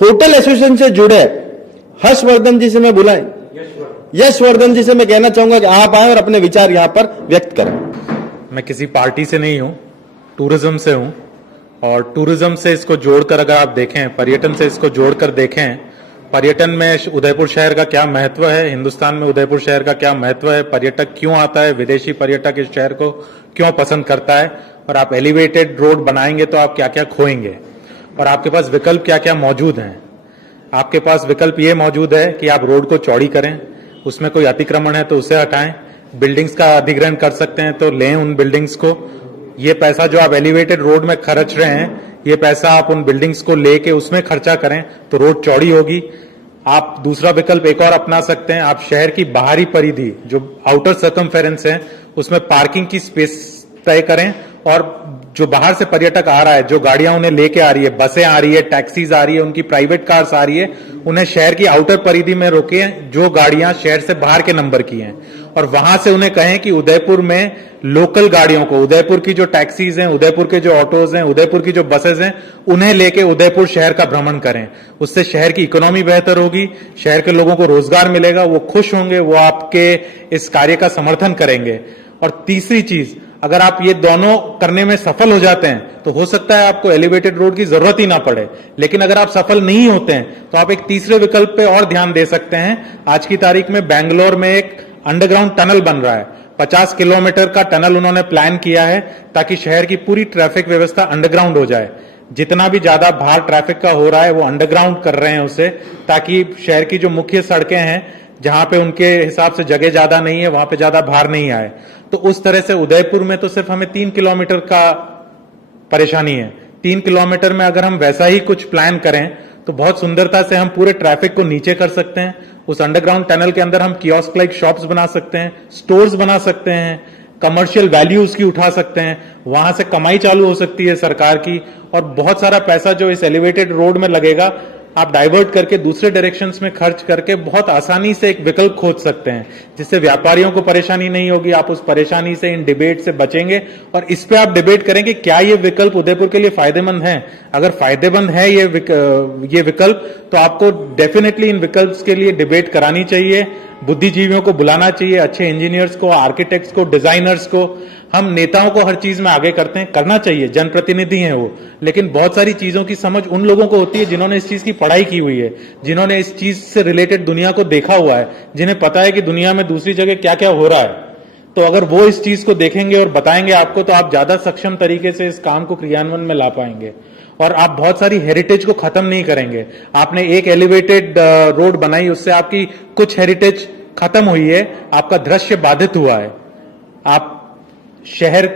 Hotel association से जुड़े हर्षवर्धन जी से मैं बुलाएं, यशवर्धन जी से मैं कहना चाहूंगा कि आप आए और अपने विचार यहां पर व्यक्त करें। मैं किसी पार्टी से नहीं हूं, टूरिज्म से हूं, और टूरिज्म से इसको जोड़कर अगर आप देखें, पर्यटन से इसको जोड़कर देखें, पर्यटन में उदयपुर शहर का क्या महत्व है, हिंदुस्तान में उदयपुर शहर का क्या महत्व है, पर्यटक क्यों आता है, विदेशी पर्यटक इस शहर को क्यों पसंद करता है, और आप एलिवेटेड रोड बनाएंगे तो आप क्या क्या खोएंगे, और आपके पास विकल्प क्या क्या मौजूद हैं। आपके पास विकल्प ये मौजूद है कि आप रोड को चौड़ी करें, उसमें कोई अतिक्रमण है तो उसे हटाएं, बिल्डिंग्स का अधिग्रहण कर सकते हैं तो लें उन बिल्डिंग्स को। ये पैसा जो आप एलिवेटेड रोड में खर्च रहे हैं, ये पैसा आप उन बिल्डिंग्स को लेके उसमें खर्चा करें तो रोड चौड़ी होगी। आप दूसरा विकल्प एक और अपना सकते हैं, आप शहर की बाहरी परिधि जो आउटर सर्कमफेरेंस है उसमें पार्किंग की स्पेस तय करें, और जो बाहर से पर्यटक आ रहा है, जो गाड़ियां उन्हें लेके आ रही है, बसें आ रही है, टैक्सीज आ रही है, उनकी प्राइवेट कार्स आ रही है, उन्हें शहर की आउटर परिधि में रोके जो गाड़ियां शहर से बाहर के नंबर की हैं, और वहां से उन्हें कहें कि उदयपुर में लोकल गाड़ियों को, उदयपुर की जो टैक्सीज हैं, उदयपुर के जो ऑटोज हैं, उदयपुर की जो बसेज हैं, उन्हें लेके उदयपुर शहर का भ्रमण करें। उससे शहर की इकोनॉमी बेहतर होगी, शहर के लोगों को रोजगार मिलेगा, वो खुश होंगे, वो आपके इस कार्य का समर्थन करेंगे। और तीसरी चीज, अगर आप ये दोनों करने में सफल हो जाते हैं तो हो सकता है आपको एलिवेटेड रोड की जरूरत ही ना पड़े, लेकिन अगर आप सफल नहीं होते हैं तो आप एक तीसरे विकल्प पे और ध्यान दे सकते हैं। आज की तारीख में बेंगलोर में एक अंडरग्राउंड टनल बन रहा है, 50 किलोमीटर का टनल उन्होंने प्लान किया है ताकि शहर की पूरी ट्रैफिक व्यवस्था अंडरग्राउंड हो जाए। जितना भी ज्यादा भार ट्रैफिक का हो रहा है वो अंडरग्राउंड कर रहे हैं उसे, ताकि शहर की जो मुख्य सड़कें हैं जहां पे उनके हिसाब से जगह ज्यादा नहीं है वहां पे ज्यादा भार नहीं आए। तो उस तरह से उदयपुर में तो सिर्फ हमें 3 किलोमीटर का परेशानी है, 3 किलोमीटर में अगर हम वैसा ही कुछ प्लान करें तो बहुत सुंदरता से हम पूरे ट्रैफिक को नीचे कर सकते हैं। उस अंडरग्राउंड टनल के अंदर हम कियोस्क लाइक शॉप्स बना सकते हैं, स्टोर्स बना सकते हैं, कमर्शियल वैल्यू उसकी उठा सकते हैं, वहां से कमाई चालू हो सकती है सरकार की, और बहुत सारा पैसा जो इस एलिवेटेड रोड में लगेगा आप डाइवर्ट करके दूसरे डायरेक्शंस में खर्च करके बहुत आसानी से एक विकल्प खोज सकते हैं, जिससे व्यापारियों को परेशानी नहीं होगी। आप उस परेशानी से, इन डिबेट से बचेंगे, और इस पे आप डिबेट करेंगे क्या ये विकल्प उदयपुर के लिए फायदेमंद है। अगर फायदेमंद है ये विकल्प तो आपको डेफिनेटली इन विकल्प के लिए डिबेट करानी चाहिए, बुद्धिजीवियों को बुलाना चाहिए, अच्छे इंजीनियर्स को, आर्किटेक्ट्स को, डिजाइनर्स को। हम नेताओं को हर चीज में आगे करते हैं, करना चाहिए, जनप्रतिनिधि हैं वो, लेकिन बहुत सारी चीजों की समझ उन लोगों को होती है जिन्होंने इस चीज की पढ़ाई की हुई है, जिन्होंने इस चीज से रिलेटेड दुनिया को देखा हुआ है, जिन्हें पता है कि दुनिया में दूसरी जगह क्या क्या हो रहा है। तो अगर वो इस चीज को देखेंगे और बताएंगे आपको तो आप ज्यादा सक्षम तरीके से इस काम को क्रियान्वयन में ला पाएंगे, और आप बहुत सारी हेरिटेज को खत्म नहीं करेंगे। आपने एक एलिवेटेड रोड बनाई, उससे आपकी कुछ हेरिटेज खत्म हुई है, आपका दृश्य बाधित हुआ है। आप शहर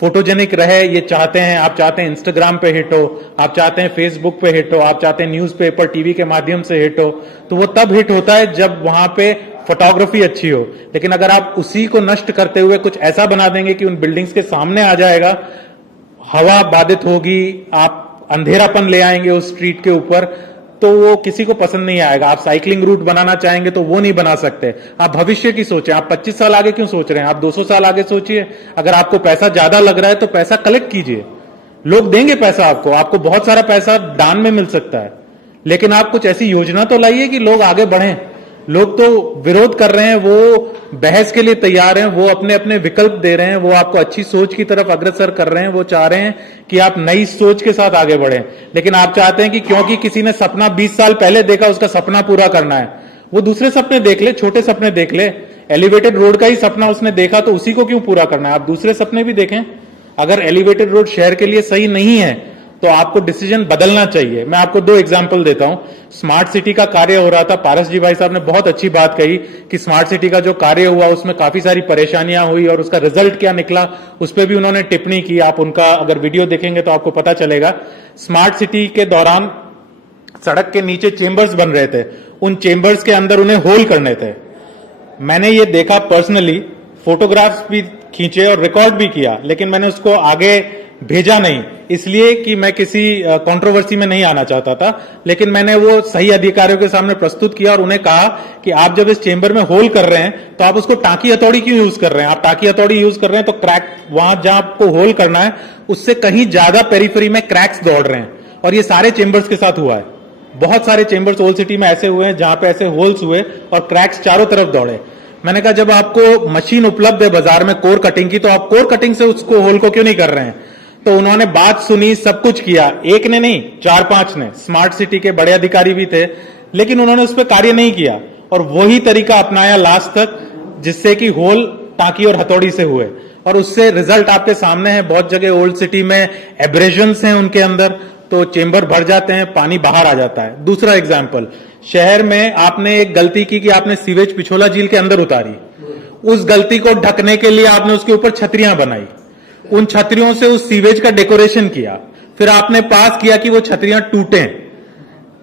फोटोजेनिक रहे ये चाहते हैं, आप चाहते हैं इंस्टाग्राम पे हिट हो, आप चाहते हैं फेसबुक पे हिट हो, आप चाहते हैं न्यूज़पेपर टीवी के माध्यम से हिट हो, तो वो तब हिट होता है जब वहां पे फोटोग्राफी अच्छी हो। लेकिन अगर आप उसी को नष्ट करते हुए कुछ ऐसा बना देंगे कि उन बिल्डिंग्स के सामने आ जाएगा, हवा बाधित होगी, आप अंधेरापन ले आएंगे उस स्ट्रीट के ऊपर, तो वो किसी को पसंद नहीं आएगा। आप साइकिलिंग रूट बनाना चाहेंगे तो वो नहीं बना सकते। आप भविष्य की सोचें, आप 25 साल आगे क्यों सोच रहे हैं, आप 200 साल आगे सोचिए। अगर आपको पैसा ज्यादा लग रहा है तो पैसा कलेक्ट कीजिए, लोग देंगे पैसा आपको बहुत सारा पैसा दान में मिल सकता है, लेकिन आप कुछ ऐसी योजना तो लाइए कि लोग आगे बढ़ें। लोग तो विरोध कर रहे हैं, वो बहस के लिए तैयार हैं, वो अपने अपने विकल्प दे रहे हैं, वो आपको अच्छी सोच की तरफ अग्रसर कर रहे हैं, वो चाह रहे हैं कि आप नई सोच के साथ आगे बढ़ें। लेकिन आप चाहते हैं कि क्योंकि किसी ने सपना 20 साल पहले देखा उसका सपना पूरा करना है, वो दूसरे सपने देख ले, छोटे सपने देख ले। एलिवेटेड रोड का ही सपना उसने देखा तो उसी को क्यों पूरा करना है, आप दूसरे सपने भी देखें। अगर एलिवेटेड रोड शहर के लिए सही नहीं है तो आपको डिसीजन बदलना चाहिए। मैं आपको 2 एग्जांपल देता हूं। स्मार्ट सिटी का कार्य हो रहा था, पारस जी भाई साहब ने बहुत अच्छी बात कही कि स्मार्ट सिटी का जो कार्य हुआ उसमें काफी सारी परेशानियां हुई और उसका रिजल्ट क्या निकला उस पर भी उन्होंने टिप्पणी की। आप उनका अगर वीडियो देखेंगे तो आपको पता चलेगा। स्मार्ट सिटी के दौरान सड़क के नीचे चेंबर्स बन रहे थे, उन चेंबर्स के अंदर उन्हें होल करने थे। मैंने ये देखा पर्सनली, फोटोग्राफ्स भी खींचे और रिकॉर्ड भी किया, लेकिन मैंने उसको आगे भेजा नहीं, इसलिए कि मैं किसी कंट्रोवर्सी में नहीं आना चाहता था। लेकिन मैंने वो सही अधिकारियों के सामने प्रस्तुत किया और उन्हें कहा कि आप जब इस चेंबर में होल कर रहे हैं तो आप उसको टांकी हथौड़ी क्यों यूज कर रहे हैं। आप टांकी हथौड़ी यूज कर रहे हैं तो क्रैक, वहां जहां आपको होल करना है उससे कहीं ज्यादा पेरिफेरी में क्रैक्स दौड़ रहे हैं, और ये सारे चेंबर्स के साथ हुआ है। बहुत सारे चेंबर्स ओल्ड सिटी में ऐसे हुए हैं जहां पे ऐसे होल्स हुए और क्रैक्स चारों तरफ दौड़े। मैंने कहा जब आपको मशीन उपलब्ध है बाजार में कोर कटिंग की, तो आप कोर कटिंग से उसको होल को क्यों नहीं कर रहे हैं? तो उन्होंने बात सुनी, सब कुछ किया, एक ने नहीं 4-5 ने, स्मार्ट सिटी के बड़े अधिकारी भी थे, लेकिन उन्होंने उस पर कार्य नहीं किया और वही तरीका अपनाया लास्ट तक, जिससे कि होल टांकी और हथौड़ी से हुए और उससे रिजल्ट आपके सामने है। बहुत जगह ओल्ड सिटी में एब्रेजन्स हैं उनके अंदर, तो चेंबर भर जाते हैं, पानी बाहर आ जाता है। दूसरा एग्जाम्पल, शहर में आपने एक गलती की कि आपने सीवेज पिछोला झील के अंदर उतारी। उस गलती को ढकने के लिए आपने उसके ऊपर छतरियां बनाई, उन छतरियों से उस सीवेज का डेकोरेशन किया, फिर आपने पास किया कि वो छतरियां टूटे।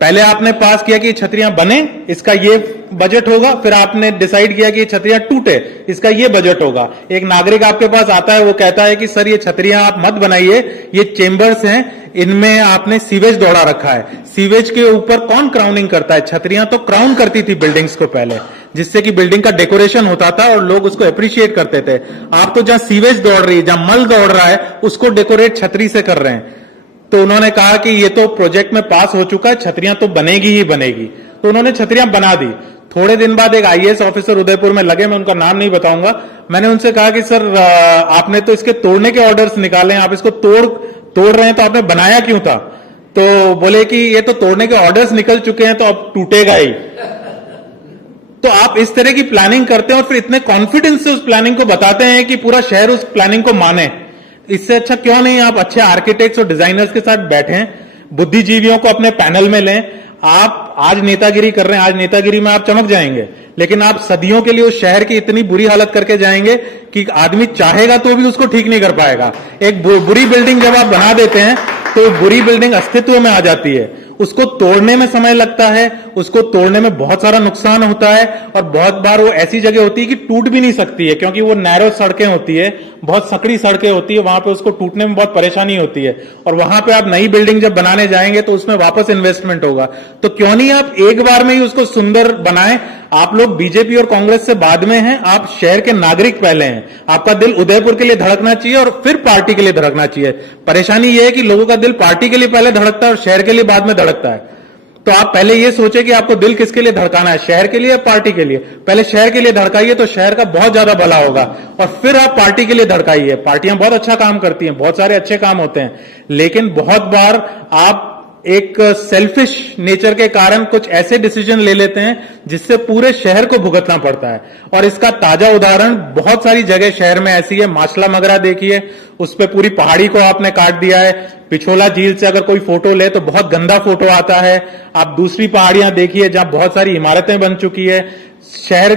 पहले आपने पास किया कि छतरियां बने, इसका ये बजट होगा, फिर आपने डिसाइड किया कि ये छतरियां टूटे, इसका ये बजट होगा। एक नागरिक आपके पास आता है, वो कहता है कि सर ये छतरियां आप मत बनाइए, ये चेंबर्स हैं, इनमें आपने सीवेज दौड़ा रखा है। सीवेज के ऊपर कौन क्राउनिंग करता है? छतरियां तो क्राउन करती थी बिल्डिंग्स को पहले, जिससे कि बिल्डिंग का डेकोरेशन होता था और लोग उसको अप्रिशिएट करते थे। आप तो जहां सीवेज दौड़ रही है, जहां मल दौड़ रहा है, उसको डेकोरेट छतरी से कर रहे हैं। तो उन्होंने कहा कि ये तो प्रोजेक्ट में पास हो चुका है, छतरियां तो बनेगी ही बनेगी, तो उन्होंने छतरियां बना दी। थोड़े दिन बाद एक आईएएस ऑफिसर उदयपुर में लगे, मैं उनका नाम नहीं बताऊंगा, मैंने उनसे कहा कि सर आपने तो इसके तोड़ने के ऑर्डर्स निकाले हैं, आप इसको तोड़ रहे हैं, तो आपने बनाया क्यों था? तो बोले कि ये तो तोड़ने के ऑर्डर्स निकल चुके हैं, तो अब टूटेगा ही। तो आप इस तरह की प्लानिंग करते हैं और फिर इतने कॉन्फिडेंस से उस प्लानिंग को बताते हैं कि पूरा शहर उस प्लानिंग को माने। इससे अच्छा क्यों नहीं आप अच्छे आर्किटेक्ट्स और डिजाइनर्स के साथ बैठें, बुद्धिजीवियों को अपने पैनल में लें। आप आज नेतागिरी कर रहे हैं, आज नेतागिरी में आप चमक जाएंगे, लेकिन आप सदियों के लिए उस शहर की इतनी बुरी हालत करके जाएंगे कि आदमी चाहेगा तो भी उसको ठीक नहीं कर पाएगा। एक बुरी बिल्डिंग जब आप बना देते हैं तो बुरी बिल्डिंग अस्तित्व में आ जाती है, उसको तोड़ने में समय लगता है, उसको तोड़ने में बहुत सारा नुकसान होता है और बहुत बार वो ऐसी जगह होती है कि टूट भी नहीं सकती है, क्योंकि वो नैरो सड़कें होती है, बहुत सकड़ी सड़कें होती है, वहां पे उसको टूटने में बहुत परेशानी होती है। और वहां पे आप नई बिल्डिंग जब बनाने जाएंगे तो उसमें वापस इन्वेस्टमेंट होगा। तो क्यों नहीं आप एक बार में ही उसको सुंदर बनाएं। आप लोग बीजेपी और कांग्रेस से बाद में हैं, आप शहर के नागरिक पहले हैं। आपका दिल उदयपुर के लिए धड़कना चाहिए और फिर पार्टी के लिए धड़कना चाहिए। परेशानी यह है कि लोगों का दिल पार्टी के लिए पहले धड़कता है और शहर के लिए बाद में धड़कता है। तो आप पहले ये सोचे कि आपको दिल किसके लिए धड़काना है, शहर के लिए या पार्टी के लिए? पहले शहर के लिए धड़काइए तो शहर का बहुत ज्यादा भला होगा, और फिर आप पार्टी के लिए धड़काइए। पार्टियां बहुत अच्छा काम करती हैं, बहुत सारे अच्छे काम होते हैं, लेकिन बहुत बार आप एक सेल्फिश नेचर के कारण कुछ ऐसे डिसीजन ले लेते हैं जिससे पूरे शहर को भुगतना पड़ता है। और इसका ताजा उदाहरण बहुत सारी जगह शहर में ऐसी है। माछला मगरा देखिए, उस पर पूरी पहाड़ी को आपने काट दिया है। पिछोला झील से अगर कोई फोटो ले तो बहुत गंदा फोटो आता है। आप दूसरी पहाड़ियां देखिए जहां बहुत सारी इमारतें बन चुकी है, शहर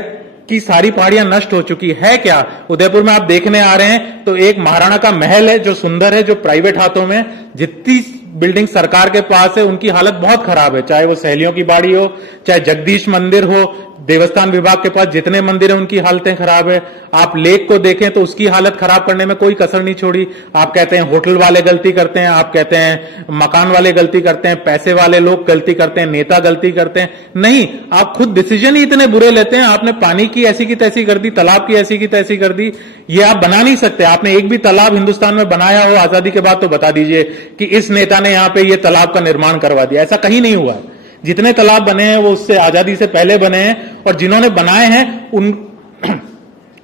की सारी पहाड़ियां नष्ट हो चुकी है। क्या उदयपुर में आप देखने आ रहे हैं तो एक महाराणा का महल है जो सुंदर है, जो प्राइवेट हाथों में। जितनी बिल्डिंग सरकार के पास है उनकी हालत बहुत खराब है, चाहे वो सहेलियों की बाड़ी हो, चाहे जगदीश मंदिर हो, देवस्थान विभाग के पास जितने मंदिर हैं उनकी हालतें खराब है। आप लेक को देखें तो उसकी हालत खराब करने में कोई कसर नहीं छोड़ी। आप कहते हैं होटल वाले गलती करते हैं, आप कहते हैं मकान वाले गलती करते हैं, पैसे वाले लोग गलती करते हैं, नेता गलती करते हैं। नहीं, आप खुद डिसीजन ही इतने बुरे लेते हैं। आपने पानी की ऐसी की तैसी कर दी, तालाब की ऐसी की तैसी कर दी। ये आप बना नहीं सकते। आपने एक भी तालाब हिंदुस्तान में बनाया हो आजादी के बाद तो बता दीजिए कि इस नेता ने यहां पे ये तालाब का निर्माण करवा दिया। ऐसा कहीं नहीं हुआ है। जितने तालाब बने हैं वो उससे आजादी से पहले बने हैं, और जिन्होंने बनाए हैं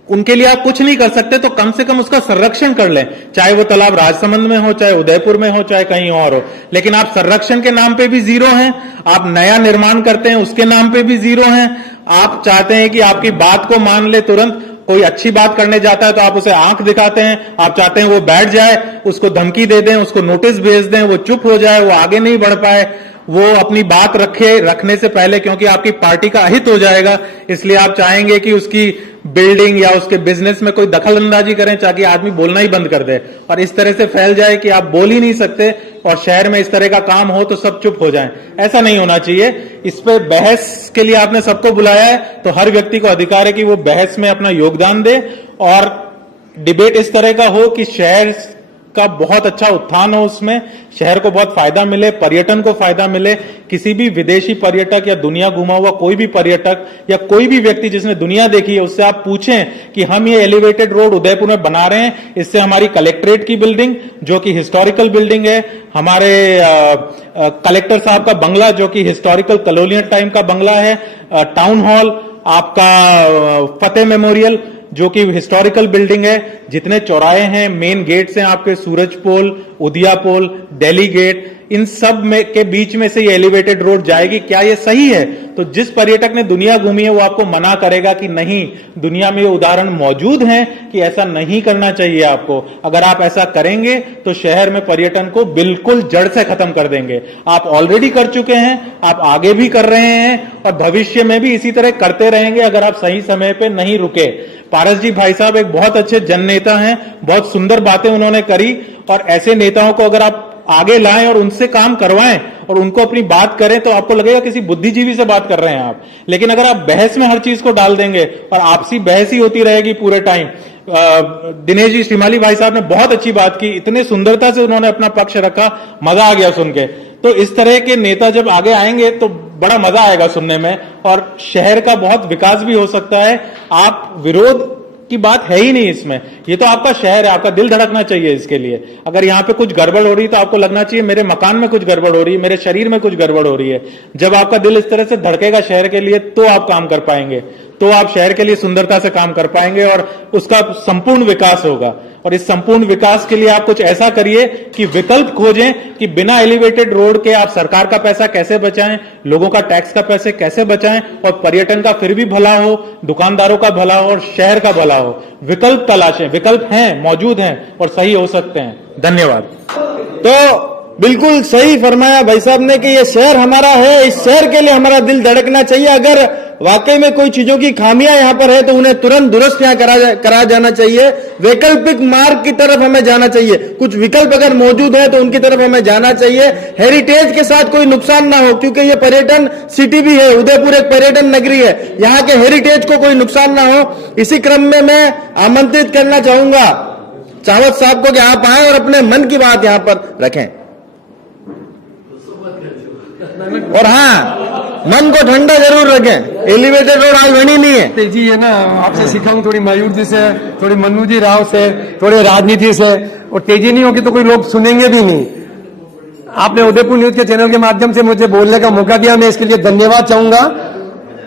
उनके लिए आप कुछ नहीं कर सकते, तो कम से कम उसका संरक्षण कर लें। चाहे वो तालाब राजसमंद में हो, चाहे उदयपुर में हो, चाहे कहीं और हो। लेकिन आप संरक्षण के नाम पे भी जीरो हैं, आप नया निर्माण करते हैं उसके नाम पे भी जीरो हैं। आप चाहते हैं कि आपकी बात को मान ले तुरंत। कोई अच्छी बात करने जाता है तो आप उसे आंख दिखाते हैं। आप चाहते हैं वो बैठ जाए, उसको धमकी दे दें, उसको नोटिस भेज दें, वो चुप हो जाए, वो आगे नहीं बढ़ पाए, वो अपनी बात रखने से पहले, क्योंकि आपकी पार्टी का अहित हो जाएगा, इसलिए आप चाहेंगे कि उसकी बिल्डिंग या उसके बिजनेस में कोई दखल अंदाजी करें ताकि आदमी बोलना ही बंद कर दे, और इस तरह से फैल जाए कि आप बोल ही नहीं सकते, और शहर में इस तरह का काम हो तो सब चुप हो जाएं। ऐसा नहीं होना चाहिए। इस पर बहस के लिए आपने सबको बुलाया है, तो हर व्यक्ति को अधिकार है कि वो बहस में अपना योगदान दे, और डिबेट इस तरह का हो कि शहर का बहुत अच्छा उत्थान हो, उसमें शहर को बहुत फायदा मिले, पर्यटन को फायदा मिले। किसी भी विदेशी पर्यटक या दुनिया घुमा हुआ कोई भी पर्यटक या कोई भी व्यक्ति जिसने दुनिया देखी है, उससे आप पूछें कि हम ये एलिवेटेड रोड उदयपुर में बना रहे हैं, इससे हमारी कलेक्ट्रेट की बिल्डिंग जो कि हिस्टोरिकल बिल्डिंग है, हमारे कलेक्टर साहब का बंगला जो कि हिस्टोरिकल कॉलोनियल टाइम का बंगला है, टाउन हॉल, आपका फतेह मेमोरियल जो कि हिस्टोरिकल बिल्डिंग है, जितने चौराहे हैं, मेन गेट्स हैं आपके, सूरज पोल, उदिया पोल, दिल्ली गेट, इन सब में के बीच में से ये एलिवेटेड रोड जाएगी। क्या ये सही है? तो जिस पर्यटक ने दुनिया घूमी है वो आपको मना करेगा कि नहीं, दुनिया में ये उदाहरण मौजूद हैं कि ऐसा नहीं करना चाहिए आपको। अगर आप ऐसा करेंगे तो शहर में पर्यटन को बिल्कुल जड़ से खत्म कर देंगे। आप ऑलरेडी कर चुके हैं, आप आगे भी कर रहे हैं और भविष्य में भी इसी तरह करते रहेंगे अगर आप सही समय पे नहीं रुके। पारस जी भाई साहब एक बहुत अच्छे जननेता हैं, बहुत सुंदर बातें उन्होंने करी, और ऐसे नेताओं को अगर आप आगे लाएं और उनसे काम करवाएं और उनको अपनी बात करें तो आपको लगेगा किसी बुद्धिजीवी से बात कर रहे हैं आप। लेकिन अगर आप बहस में हर चीज को डाल देंगे और आपसी बहस ही होती रहेगी पूरे टाइम। दिनेश जी श्रीमाली भाई साहब ने बहुत अच्छी बात की, इतने सुंदरता से उन्होंने अपना पक्ष रखा, मजा आ गया सुन के। तो इस तरह के नेता जब आगे आएंगे तो बड़ा मजा आएगा सुनने में, और शहर का बहुत विकास भी हो सकता है। आप विरोध की बात है ही नहीं इसमें, ये तो आपका शहर है, आपका दिल धड़कना चाहिए इसके लिए। अगर यहाँ पे कुछ गड़बड़ हो रही है तो आपको लगना चाहिए मेरे मकान में कुछ गड़बड़ हो रही है, मेरे शरीर में कुछ गड़बड़ हो रही है। जब आपका दिल इस तरह से धड़केगा शहर के लिए तो आप काम कर पाएंगे, तो आप शहर के लिए सुंदरता से काम कर पाएंगे और उसका संपूर्ण विकास होगा। और इस संपूर्ण विकास के लिए आप कुछ ऐसा करिए कि विकल्प खोजें कि बिना एलिवेटेड रोड के आप सरकार का पैसा कैसे बचाएं, लोगों का टैक्स का पैसे कैसे बचाएं, और पर्यटन का फिर भी भला हो, दुकानदारों का भला हो और शहर का भला हो। विकल्प तलाशें, विकल्प हैं, मौजूद हैं और सही हो सकते हैं। धन्यवाद। तो बिल्कुल सही फरमाया भाई साहब ने कि ये शहर हमारा है, इस शहर के लिए हमारा दिल धड़कना चाहिए। अगर वाकई में कोई चीजों की खामियां यहां पर है तो उन्हें तुरंत दुरुस्त यहां करा जाना चाहिए। वैकल्पिक मार्ग की तरफ हमें जाना चाहिए, कुछ विकल्प अगर मौजूद है तो उनकी तरफ हमें जाना चाहिए। हेरिटेज के साथ कोई नुकसान ना हो, क्योंकि ये पर्यटन सिटी भी है, उदयपुर एक पर्यटन नगरी है, यहाँ के हेरिटेज को कोई नुकसान ना हो। इसी क्रम में मैं आमंत्रित करना चाहूंगा चावत साहब को कि आप आए और अपने मन की बात यहां पर रखें। और हाँ, मन को ठंडा जरूर रखें, एलिवेटेड रोड आज बनी नहीं है। तेजी है ना, आपसे सीखा हूँ थोड़ी मयूर जी से, थोड़ी मन्नू जी राव से, थोड़ी राजनीति से, और तेजी नहीं होगी तो कोई लोग सुनेंगे भी नहीं। आपने उदयपुर न्यूज के चैनल के माध्यम से मुझे बोलने का मौका दिया, मैं इसके लिए धन्यवाद चाहूंगा।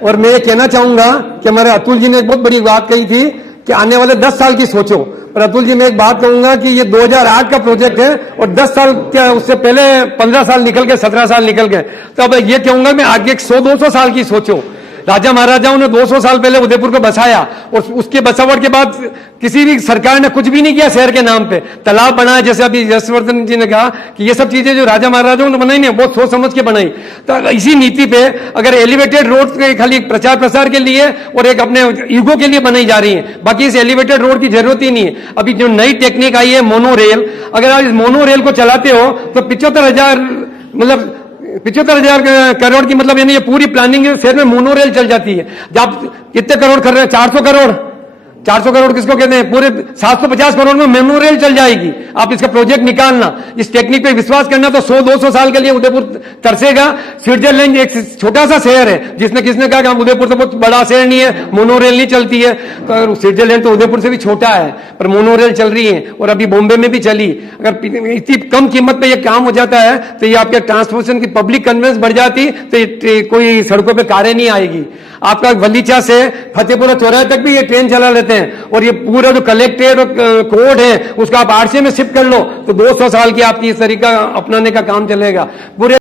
और मैं ये कहना चाहूंगा कि हमारे अतुल जी ने एक बहुत बड़ी बात कही थी कि आने वाले 10 साल की सोचो। पर अतुल जी मैं एक बात कहूंगा कि ये 2008 का प्रोजेक्ट है और 10 साल क्या उससे पहले 15 साल निकल गए, 17 साल निकल गए। तो अब ये कहूंगा मैं आगे 100-200 साल की सोचो। राजा महाराजाओं ने 200 साल पहले उदयपुर को बसाया और उसके बसावट के बाद किसी भी सरकार ने कुछ भी नहीं किया शहर के नाम पे। तालाब बनाया, जैसे अभी यशवर्धन जी ने कहा कि ये सब चीजें जो राजा महाराजाओं ने बनाई नहीं, बहुत सोच समझ के बनाई। तो इसी नीति पे अगर एलिवेटेड रोड खाली प्रचार प्रसार के लिए और एक अपने ईगो के लिए बनाई जा रही है, बाकी इस एलिवेटेड रोड की जरूरत ही नहीं है। अभी जो नई टेक्निक आई है मोनो रेल, अगर आप इस मोनो रेल को चलाते हो तो 75,000 मतलब 75,000 करोड़ की मतलब यानी ये पूरी प्लानिंग शहर में मोनो रेल चल जाती है। जब आप कितने करोड़ कर रहे हैं, 400 करोड़, 400 करोड़ किसको कहते हैं, पूरे 750 करोड़ में मेमो रेल चल जाएगी। आप इसका प्रोजेक्ट निकालना, इस टेक्निक पे विश्वास करना, तो 100-200 साल के लिए उदयपुर तरसेगा। स्विट्जरलैंड एक छोटा सा शहर है, जिसने किसने कहा कि उदयपुर तो बहुत बड़ा शहर नहीं है, मोनो रेल नहीं चलती है। तो स्विट्जरलैंड तो उदयपुर से भी छोटा है, पर मोनो रेल चल रही है और अभी बॉम्बे में भी चली। अगर इतनी कम कीमत पे ये काम हो जाता है तो ये आपके ट्रांसपोर्टेशन की पब्लिक कन्वेंस बढ़ जाती तो कोई सड़कों पर कारें नहीं आएगी। आपका वलीचा से फतेहपुरा चौराहे तक भी ये ट्रेन चला लेते हैं और ये पूरा जो कलेक्ट्रेट और कोर्ट है उसका आप आरसी में शिफ्ट कर लो तो 200 साल की आपकी इस तरीका अपनाने का काम चलेगा। पूरे